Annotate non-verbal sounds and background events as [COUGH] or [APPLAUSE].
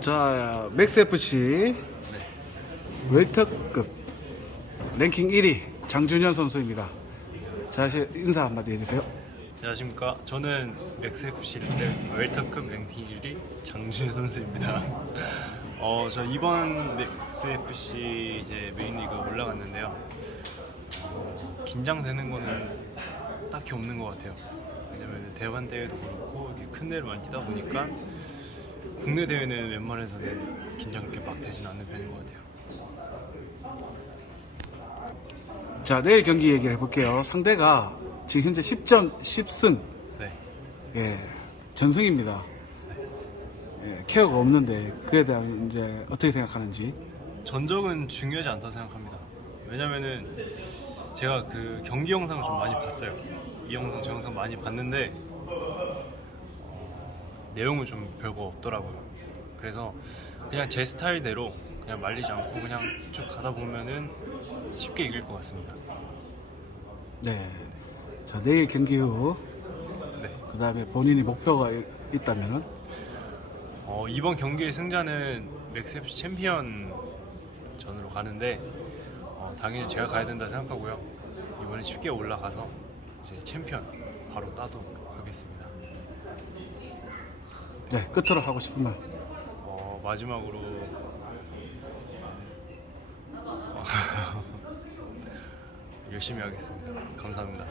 자, 맥스 FC 웰터급 랭킹 1위 장준현 선수입니다. 자, 인사 한마디 해주세요. 안녕하십니까. 저는 맥스FC 때 웰터급 랭킹 1위 장준 선수입니다. [LAUGHS] 어, 저 이번 맥스FC 이제 메인리그 올라갔는데요. 어, 긴장되는 거는 딱히 없는 것 같아요. 왜냐면 대만 대회도 그렇고 이렇게 큰 대회를 많이 뛰다 보니까 국내 대회는 웬만해서는 긴장 그렇게 막 되진 않는 편인 것 같아요. 자, 내일 경기 얘기를 해볼게요. 상대가 지금 현재 10전 10승, 네. 예, 전승입니다. 예, 케어가 없는데 그에 대한 이제 어떻게 생각하는지. 전적은 중요하지 않다고 생각합니다. 왜냐면은 제가 그 경기 영상을 좀 많이 봤어요. 이 영상 저 영상 많이 봤는데 어, 내용은 좀 별거 없더라고요. 그래서 그냥 제 스타일대로 그냥 말리지 않고 그냥 쭉 가다 보면은 쉽게 이길 것 같습니다. 네. 자, 내일 경기 후, 네. 그 다음에 본인이 목표가 이- 있다면은, 어, 이번 경기의 승자는 맥스FC 챔피언 전으로 가는데 어, 당연히 제가 가야 된다 생각하고요. 이번에 쉽게 올라가서 이제 챔피언 바로 따도록 하겠습니다. 네, 끝으로 하고 싶은 말. 어, 마지막으로 [LAUGHS] 열심히 하겠습니다. 감사합니다.